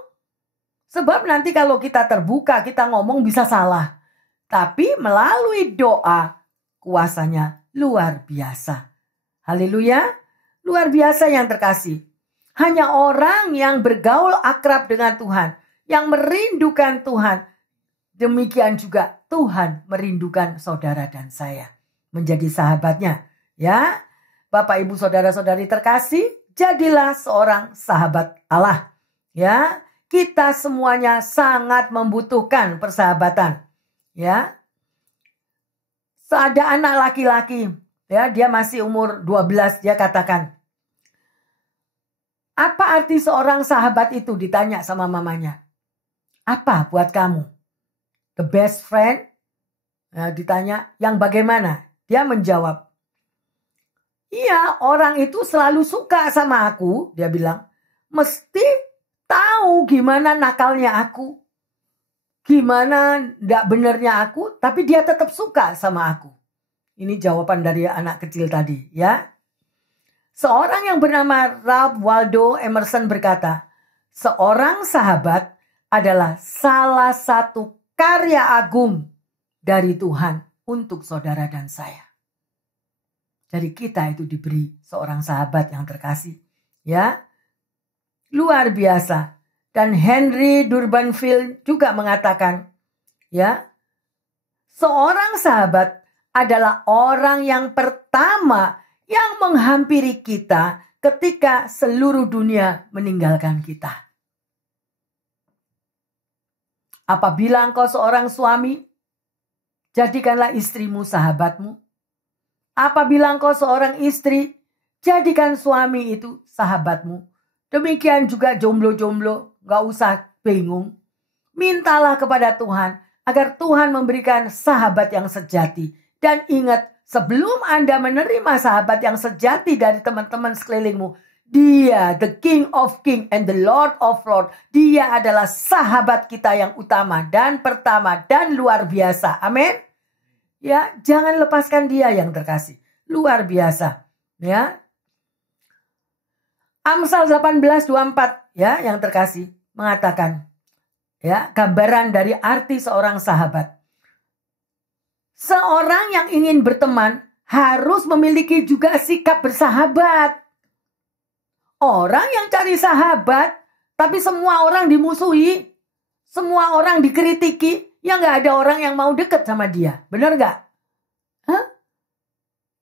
Sebab nanti kalau kita terbuka, kita ngomong bisa salah. Tapi melalui doa, kuasanya luar biasa. Haleluya. Luar biasa yang terkasih. Hanya orang yang bergaul akrab dengan Tuhan, yang merindukan Tuhan, demikian juga Tuhan merindukan saudara dan saya menjadi sahabatnya. Ya, Bapak Ibu saudara-saudari terkasih, jadilah seorang sahabat Allah. Ya, kita semuanya sangat membutuhkan persahabatan. Ya, ada anak laki-laki, ya, dia masih umur 12, dia katakan, apa arti seorang sahabat itu? Ditanya sama mamanya. Apa buat kamu? The best friend? Nah, ditanya, yang bagaimana? Dia menjawab, iya, orang itu selalu suka sama aku. Dia bilang, mesti tahu gimana nakalnya aku. Gimana gak benernya aku, tapi dia tetap suka sama aku. Ini jawaban dari anak kecil tadi, ya. Seorang yang bernama Ralph Waldo Emerson berkata, seorang sahabat adalah salah satu karya agung dari Tuhan untuk saudara dan saya. Jadi kita itu diberi seorang sahabat yang terkasih. Ya, luar biasa. Dan Henry Durbanville juga mengatakan, ya, seorang sahabat adalah orang yang pertama yang menghampiri kita ketika seluruh dunia meninggalkan kita. Apabila engkau seorang suami, jadikanlah istrimu sahabatmu. Apabila engkau seorang istri, jadikan suami itu sahabatmu. Demikian juga jomblo-jomblo, gak usah bingung. Mintalah kepada Tuhan agar Tuhan memberikan sahabat yang sejati. Dan ingat, sebelum Anda menerima sahabat yang sejati dari teman-teman sekelilingmu, Dia, the King of King and the Lord of Lord, Dia adalah sahabat kita yang utama dan pertama dan luar biasa. Amin. Ya, jangan lepaskan Dia yang terkasih. Luar biasa. Ya. Amsal 18:24, ya, yang terkasih mengatakan, ya, gambaran dari arti seorang sahabat. Seorang yang ingin berteman harus memiliki juga sikap bersahabat. Orang yang cari sahabat, tapi semua orang dimusuhi, semua orang dikritiki, ya nggak ada orang yang mau deket sama dia. Benar nggak? Hah?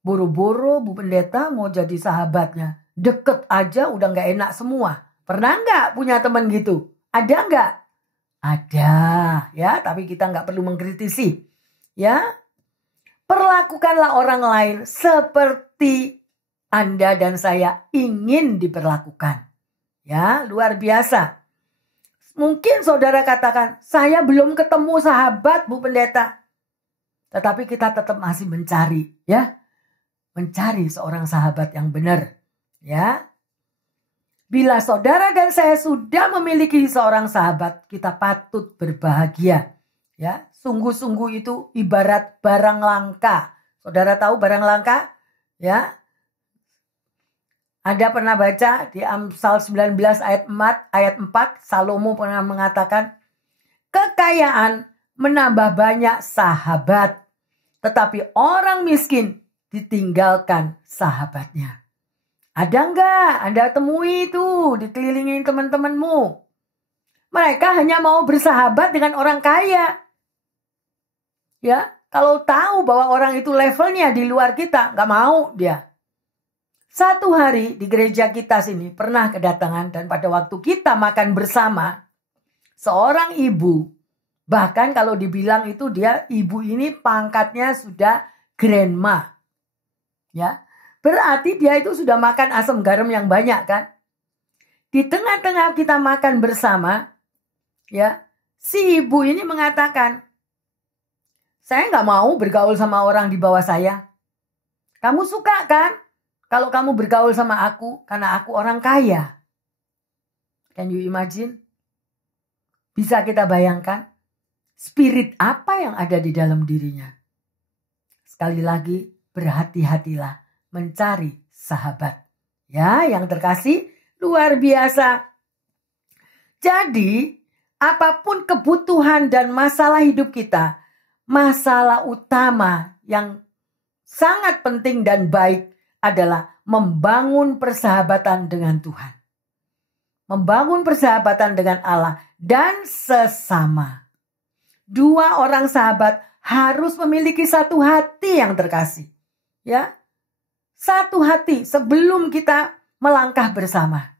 Boro-boro Bu Pendeta mau jadi sahabatnya. Deket aja udah nggak enak semua. Pernah nggak punya teman gitu? Ada nggak? Ada, ya. Tapi kita nggak perlu mengkritisi, ya. Perlakukanlah orang lain seperti Anda dan saya ingin diperlakukan. Ya, luar biasa. Mungkin saudara katakan, saya belum ketemu sahabat Bu Pendeta. Tetapi kita tetap masih mencari, ya. Mencari seorang sahabat yang benar, ya. Bila saudara dan saya sudah memiliki seorang sahabat, kita patut berbahagia. Ya, sungguh-sungguh itu ibarat barang langka. Saudara tahu barang langka? Ya. Anda pernah baca di Amsal 19 ayat 4, Salomo pernah mengatakan, kekayaan menambah banyak sahabat, tetapi orang miskin ditinggalkan sahabatnya. Ada enggak Anda temui itu dikelilingin teman-temanmu? Mereka hanya mau bersahabat dengan orang kaya. Ya, kalau tahu bahwa orang itu levelnya di luar kita, nggak mau dia. Satu hari di gereja kita sini pernah kedatangan dan pada waktu kita makan bersama, seorang ibu, bahkan kalau dibilang itu dia ibu ini pangkatnya sudah grandma. Ya, berarti dia itu sudah makan asam garam yang banyak kan. Di tengah-tengah kita makan bersama, ya, si ibu ini mengatakan, saya nggak mau bergaul sama orang di bawah saya. Kamu suka kan? Kalau kamu bergaul sama aku, karena aku orang kaya. Can you imagine? Bisa kita bayangkan? Spirit apa yang ada di dalam dirinya? Sekali lagi, berhati-hatilah mencari sahabat. Ya, yang terkasih, luar biasa. Jadi, apapun kebutuhan dan masalah hidup kita, masalah utama yang sangat penting dan baik adalah membangun persahabatan dengan Tuhan. membangun persahabatan dengan Allah dan sesama. Dua orang sahabat harus memiliki satu hati yang terkasih. Ya, satu hati sebelum kita melangkah bersama.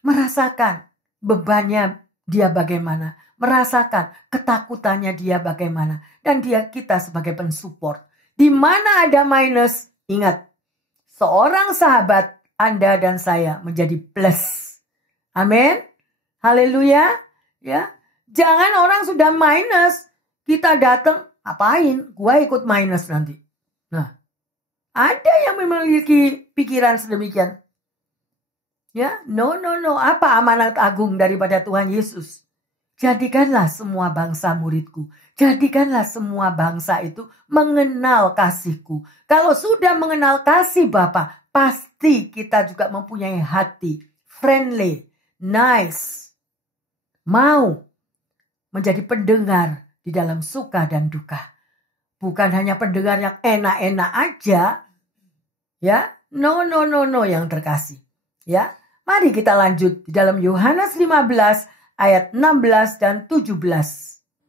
Merasakan bebannya dia bagaimana, merasakan ketakutannya dia bagaimana, dan kita sebagai pensupport. Di mana ada minus, ingat, seorang sahabat Anda dan saya menjadi plus. Amin. Haleluya. Ya, jangan orang sudah minus, kita datang, apain? Gua ikut minus nanti. Nah, ada yang memiliki pikiran sedemikian. Ya, no. Apa amanat agung daripada Tuhan Yesus? Jadikanlah semua bangsa muridku. Jadikanlah semua bangsa itu mengenal kasihku. Kalau sudah mengenal kasih Bapa, pasti kita juga mempunyai hati friendly, nice, mau menjadi pendengar di dalam suka dan duka. Bukan hanya pendengar yang enak-enak aja. Ya, no yang terkasih. Ya, mari kita lanjut di dalam Yohanes 15 ayat 16 dan 17.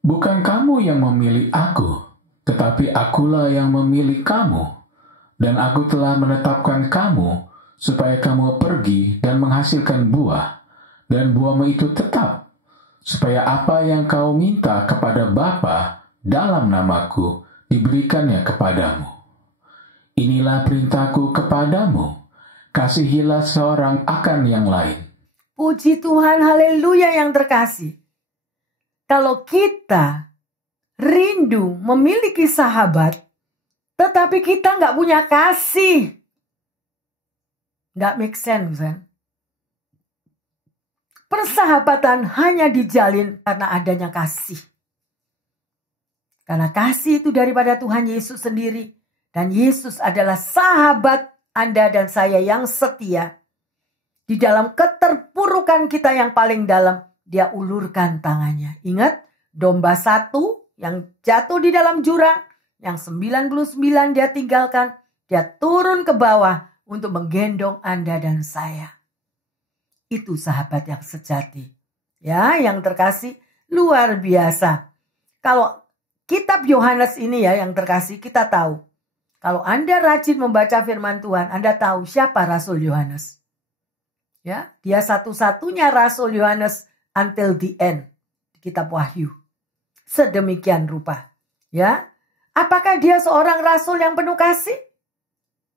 Bukan kamu yang memilih aku, tetapi akulah yang memilih kamu. Dan aku telah menetapkan kamu, supaya kamu pergi dan menghasilkan buah, dan buahmu itu tetap, supaya apa yang kau minta kepada Bapa dalam namaku, diberikannya kepadamu. Inilah perintahku kepadamu, kasihilah seorang akan yang lain. Puji Tuhan, haleluya yang terkasih. Kalau kita rindu memiliki sahabat, tetapi kita nggak punya kasih, nggak make sense, kan? Persahabatan hanya dijalin karena adanya kasih. Karena kasih itu daripada Tuhan Yesus sendiri. Dan Yesus adalah sahabat Anda dan saya yang setia. Di dalam keterpurukan kita yang paling dalam, dia ulurkan tangannya. Ingat, domba satu yang jatuh di dalam jurang, yang 99 dia tinggalkan, dia turun ke bawah untuk menggendong Anda dan saya. Itu sahabat yang sejati. Ya, yang terkasih, luar biasa. Kalau kitab Yohanes ini ya yang terkasih, kita tahu. Kalau Anda rajin membaca firman Tuhan, Anda tahu siapa Rasul Yohanes. Ya, dia satu-satunya Rasul Yohanes until the end di kitab Wahyu. Sedemikian rupa. Ya, apakah dia seorang rasul yang penuh kasih?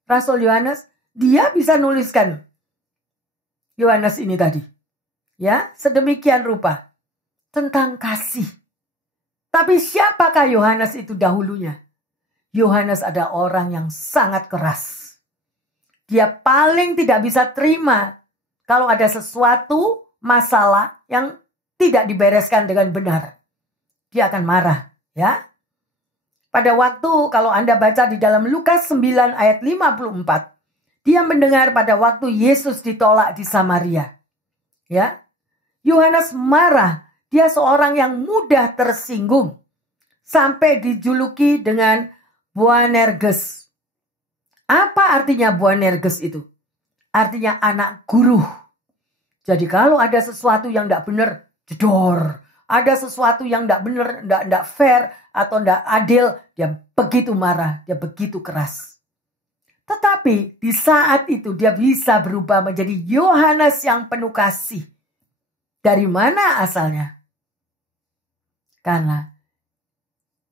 Rasul Yohanes, dia bisa nuliskan Yohanes ini tadi. Ya, sedemikian rupa tentang kasih. Tapi siapakah Yohanes itu dahulunya? Yohanes ada orang yang sangat keras. Dia paling tidak bisa terima kalau ada sesuatu masalah yang tidak dibereskan dengan benar. Dia akan marah, ya. Pada waktu kalau Anda baca di dalam Lukas 9 ayat 54, dia mendengar pada waktu Yesus ditolak di Samaria. Ya. Yohanes marah, dia seorang yang mudah tersinggung sampai dijuluki dengan Boanerges. Apa artinya Boanerges itu? Artinya anak guru. Jadi kalau ada sesuatu yang tidak benar, jedor. Ada sesuatu yang tidak benar, tidak fair atau tidak adil, dia begitu marah, dia begitu keras. Tetapi di saat itu dia bisa berubah menjadi Yohanes yang penuh kasih. Dari mana asalnya? Karena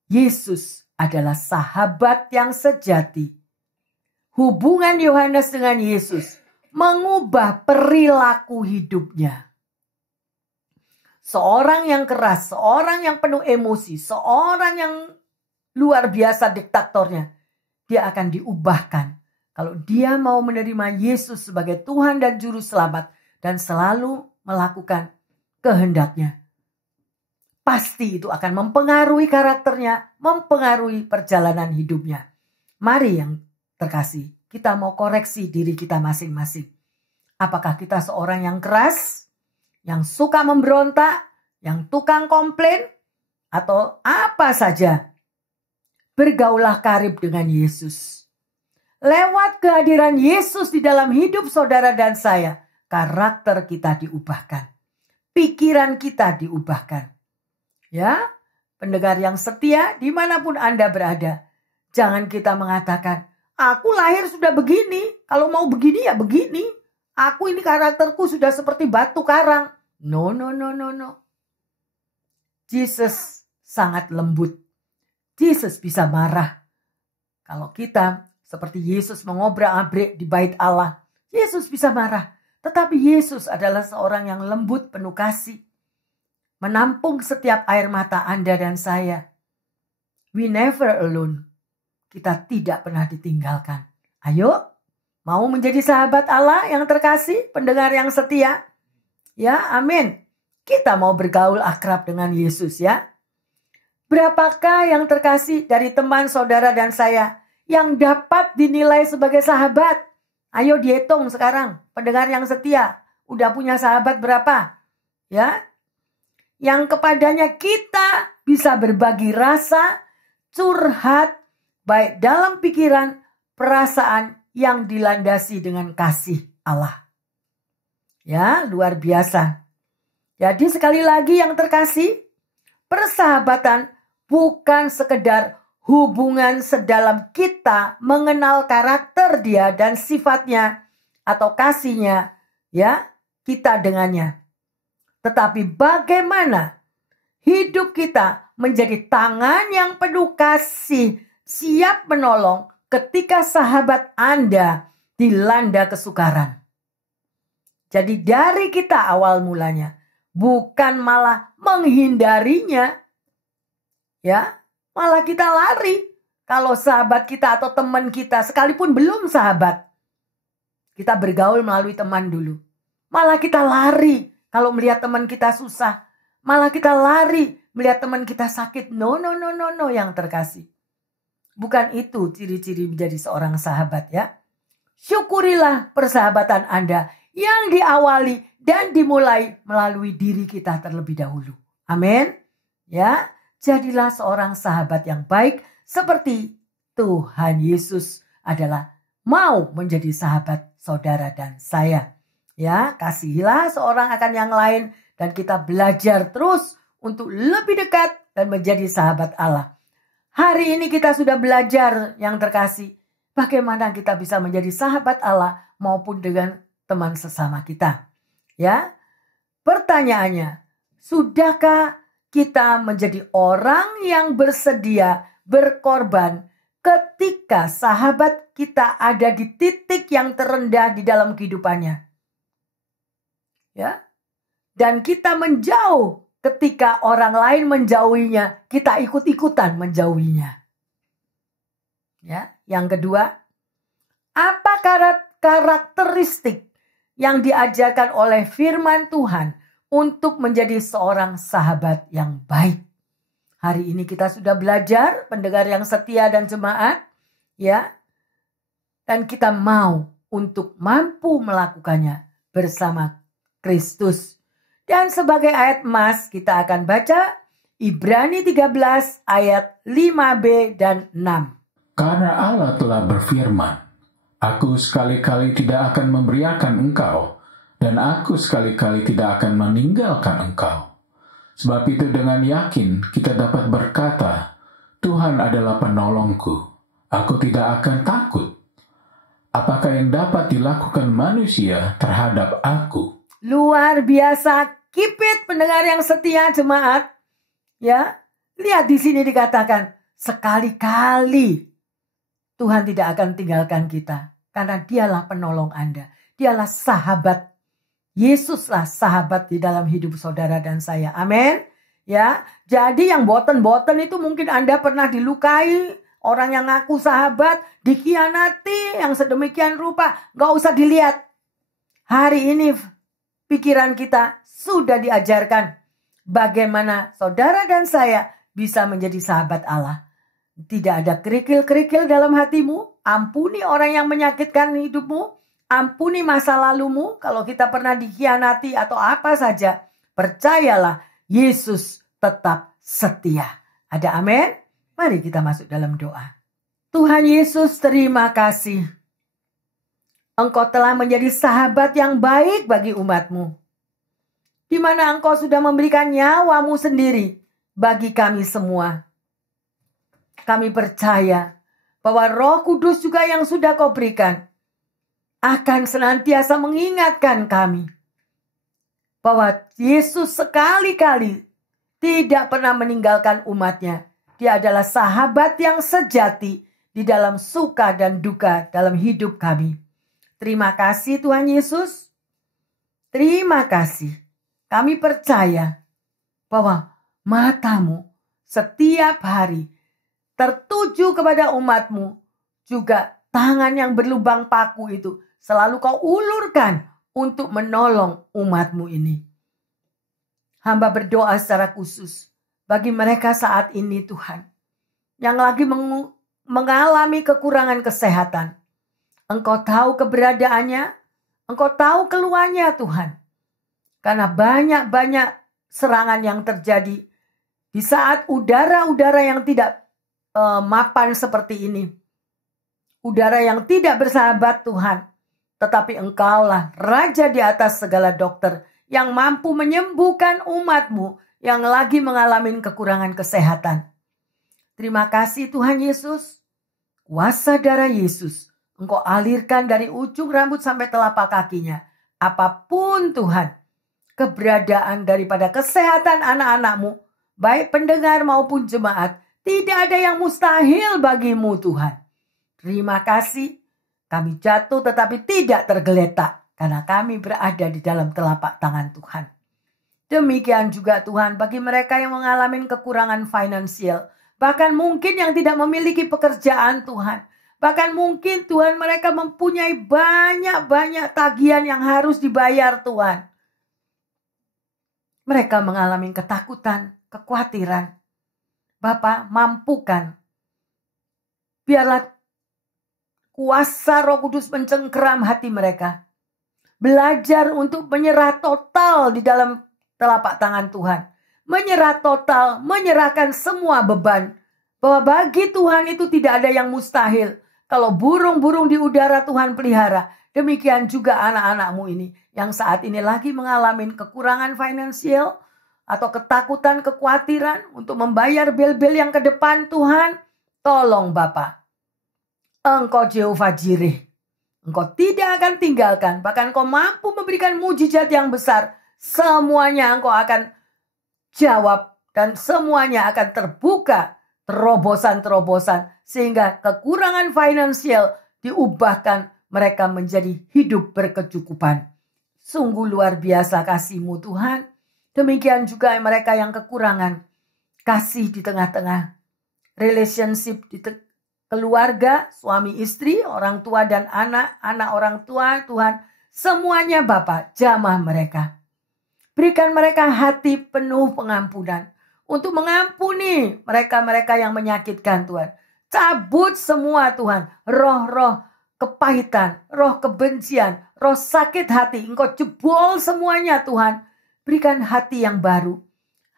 Yesus adalah sahabat yang sejati. Hubungan Yohanes dengan Yesus mengubah perilaku hidupnya. Seorang yang keras, seorang yang penuh emosi, seorang yang luar biasa diktatornya, dia akan diubahkan. Kalau dia mau menerima Yesus sebagai Tuhan dan Juru Selamat dan selalu melakukan kehendaknya. Pasti itu akan mempengaruhi karakternya, mempengaruhi perjalanan hidupnya. Mari yang terkasih, kita mau koreksi diri kita masing-masing. Apakah kita seorang yang keras, yang suka memberontak, yang tukang komplain, atau apa saja? Bergaulah karib dengan Yesus. Lewat kehadiran Yesus di dalam hidup saudara dan saya, karakter kita diubahkan. Pikiran kita diubahkan. Ya, pendengar yang setia dimanapun Anda berada. Jangan kita mengatakan, aku lahir sudah begini. Kalau mau begini ya begini. Aku ini karakterku sudah seperti batu karang. No. Yesus sangat lembut. Yesus bisa marah. Kalau kita seperti Yesus mengobrak-abrik di bait Allah, Yesus bisa marah. Tetapi Yesus adalah seorang yang lembut, penuh kasih. Menampung setiap air mata Anda dan saya. We never alone. Kita tidak pernah ditinggalkan. Ayo, mau menjadi sahabat Allah yang terkasih, pendengar yang setia? Ya, amin. Kita mau bergaul akrab dengan Yesus ya. Berapakah yang terkasih dari teman, saudara, dan saya yang dapat dinilai sebagai sahabat? Ayo dihitung sekarang, pendengar yang setia. Udah punya sahabat berapa? Ya, yang kepadanya kita bisa berbagi rasa, curhat, baik dalam pikiran, perasaan yang dilandasi dengan kasih Allah. Ya, luar biasa. Jadi sekali lagi yang terkasih, persahabatan bukan sekedar hubungan sedalam kita mengenal karakter dia dan sifatnya atau kasihnya, ya, kita dengannya. Tetapi bagaimana hidup kita menjadi tangan yang penuh kasih, siap menolong ketika sahabat Anda dilanda kesukaran. Jadi dari kita awal mulanya, bukan malah menghindarinya, ya, malah kita lari. Kalau sahabat kita atau teman kita, sekalipun belum sahabat, kita bergaul melalui teman dulu. Malah kita lari kalau melihat teman kita susah. Malah kita lari melihat teman kita sakit. No, yang terkasih. Bukan itu ciri-ciri menjadi seorang sahabat ya. Syukurilah persahabatan Anda yang diawali dan dimulai melalui diri kita terlebih dahulu. Amin. Ya. Jadilah seorang sahabat yang baik seperti Tuhan Yesus adalah mau menjadi sahabat saudara dan saya. Ya, kasihilah seorang akan yang lain dan kita belajar terus untuk lebih dekat dan menjadi sahabat Allah. Hari ini kita sudah belajar yang terkasih bagaimana kita bisa menjadi sahabat Allah maupun dengan teman sesama kita. Ya. Pertanyaannya, sudahkah kita menjadi orang yang bersedia berkorban ketika sahabat kita ada di titik yang terendah di dalam kehidupannya. Ya. Dan kita menjauh ketika orang lain menjauhinya, kita ikut-ikutan menjauhinya. Ya, yang kedua, apa karakteristik yang diajarkan oleh firman Tuhan untuk menjadi seorang sahabat yang baik? Hari ini kita sudah belajar, pendengar yang setia dan jemaat, ya. Dan kita mau untuk mampu melakukannya bersama Kristus. Dan sebagai ayat emas kita akan baca Ibrani 13 ayat 5b dan 6. Karena Allah telah berfirman, Aku sekali-kali tidak akan memberiakan engkau, dan aku sekali-kali tidak akan meninggalkan engkau. Sebab itu dengan yakin kita dapat berkata, Tuhan adalah penolongku, aku tidak akan takut. Apakah yang dapat dilakukan manusia terhadap aku? Luar biasa, keep it, pendengar yang setia jemaat. Ya, lihat di sini dikatakan, sekali-kali Tuhan tidak akan tinggalkan kita. Karena dialah penolong Anda. Dialah sahabat. Yesuslah sahabat di dalam hidup saudara dan saya. Amin. Ya, jadi yang boten-boten itu mungkin Anda pernah dilukai. Orang yang ngaku sahabat, dikhianati yang sedemikian rupa. Gak usah dilihat. Hari ini pikiran kita sudah diajarkan. Bagaimana saudara dan saya bisa menjadi sahabat Allah. Tidak ada kerikil-kerikil dalam hatimu. Ampuni orang yang menyakitkan hidupmu. Ampuni masa lalumu. Kalau kita pernah dikhianati atau apa saja. Percayalah, Yesus tetap setia. Ada amin? Mari kita masuk dalam doa. Tuhan Yesus, terima kasih. Engkau telah menjadi sahabat yang baik bagi umat-Mu, di mana Engkau sudah memberikan nyawa-Mu sendiri bagi kami semua. Kami percaya bahwa Roh Kudus juga yang sudah Kau berikan akan senantiasa mengingatkan kami bahwa Yesus sekali-kali tidak pernah meninggalkan umat-Nya. Dia adalah sahabat yang sejati di dalam suka dan duka dalam hidup kami. Terima kasih Tuhan Yesus. Terima kasih. Kami percaya bahwa mata-Mu setiap hari tertuju kepada umat-Mu. Juga tangan yang berlubang paku itu selalu Kau ulurkan untuk menolong umat-Mu ini. Hamba berdoa secara khusus bagi mereka saat ini Tuhan, yang lagi mengalami kekurangan kesehatan. Engkau tahu keberadaannya, Engkau tahu keluhannya Tuhan. Karena banyak serangan yang terjadi di saat udara-udara yang tidak mapan seperti ini. Udara yang tidak bersahabat Tuhan. Tetapi Engkaulah Raja di atas segala dokter yang mampu menyembuhkan umat-Mu yang lagi mengalami kekurangan kesehatan. Terima kasih Tuhan Yesus. Kuasa darah Yesus Engkau alirkan dari ujung rambut sampai telapak kakinya. Apapun Tuhan, keberadaan daripada kesehatan anak-anak-Mu, baik pendengar maupun jemaat, tidak ada yang mustahil bagi-Mu Tuhan. Terima kasih, kami jatuh tetapi tidak tergeletak, karena kami berada di dalam telapak tangan Tuhan. Demikian juga Tuhan bagi mereka yang mengalami kekurangan finansial, bahkan mungkin yang tidak memiliki pekerjaan Tuhan. Bahkan mungkin Tuhan mereka mempunyai banyak tagihan yang harus dibayar Tuhan. Mereka mengalami ketakutan, kekhawatiran. Bapa, mampukan. Biarlah kuasa Roh Kudus mencengkeram hati mereka. Belajar untuk menyerah total di dalam telapak tangan Tuhan. Menyerah total, menyerahkan semua beban. Bahwa bagi Tuhan itu tidak ada yang mustahil. Kalau burung-burung di udara Tuhan pelihara, demikian juga anak-anak-Mu ini yang saat ini lagi mengalami kekurangan finansial atau ketakutan, kekhawatiran untuk membayar bil-bil yang ke depan Tuhan. Tolong Bapa, Engkau Jehovah Jireh. Engkau tidak akan tinggalkan, bahkan Engkau mampu memberikan mujizat yang besar. Semuanya Engkau akan jawab dan semuanya akan terbuka. Terobosan-terobosan sehingga kekurangan finansial diubahkan mereka menjadi hidup berkecukupan. Sungguh luar biasa kasih-Mu Tuhan. Demikian juga mereka yang kekurangan kasih di tengah-tengah relationship di keluarga, suami istri, orang tua dan anak, anak orang tua Tuhan. Semuanya Bapa, jamah mereka. Berikan mereka hati penuh pengampunan. Untuk mengampuni mereka-mereka yang menyakitkan Tuhan. Cabut semua Tuhan. Roh-roh kepahitan, roh kebencian, roh sakit hati. Engkau jebol semuanya Tuhan. Berikan hati yang baru.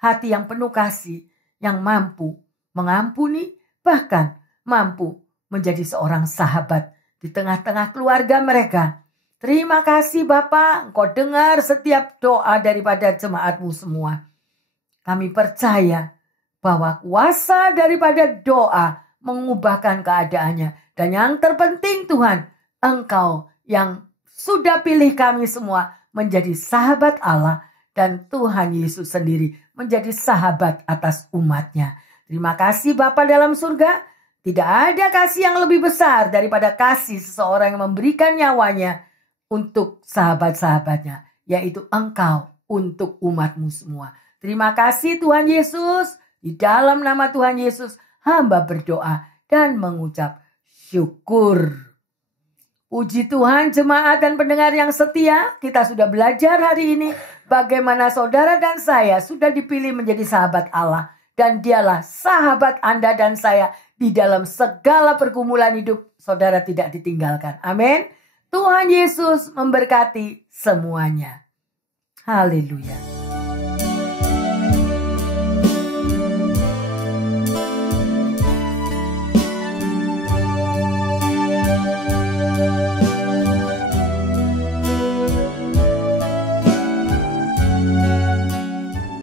Hati yang penuh kasih. Yang mampu mengampuni. Bahkan mampu menjadi seorang sahabat di tengah-tengah keluarga mereka. Terima kasih Bapa. Engkau dengar setiap doa daripada jemaat-Mu semua. Kami percaya bahwa kuasa daripada doa mengubahkan keadaannya. Dan yang terpenting Tuhan, Engkau yang sudah pilih kami semua menjadi sahabat Allah. Dan Tuhan Yesus sendiri menjadi sahabat atas umat-Nya. Terima kasih Bapa dalam surga. Tidak ada kasih yang lebih besar daripada kasih seseorang yang memberikan nyawanya untuk sahabat-sahabatnya. Yaitu Engkau untuk umat-Mu semua. Terima kasih Tuhan Yesus. Di dalam nama Tuhan Yesus, hamba berdoa dan mengucap syukur. Puji Tuhan jemaat dan pendengar yang setia. Kita sudah belajar hari ini bagaimana saudara dan saya sudah dipilih menjadi sahabat Allah. Dan dialah sahabat Anda dan saya di dalam segala pergumulan hidup. Saudara tidak ditinggalkan. Amin. Tuhan Yesus memberkati semuanya. Haleluya.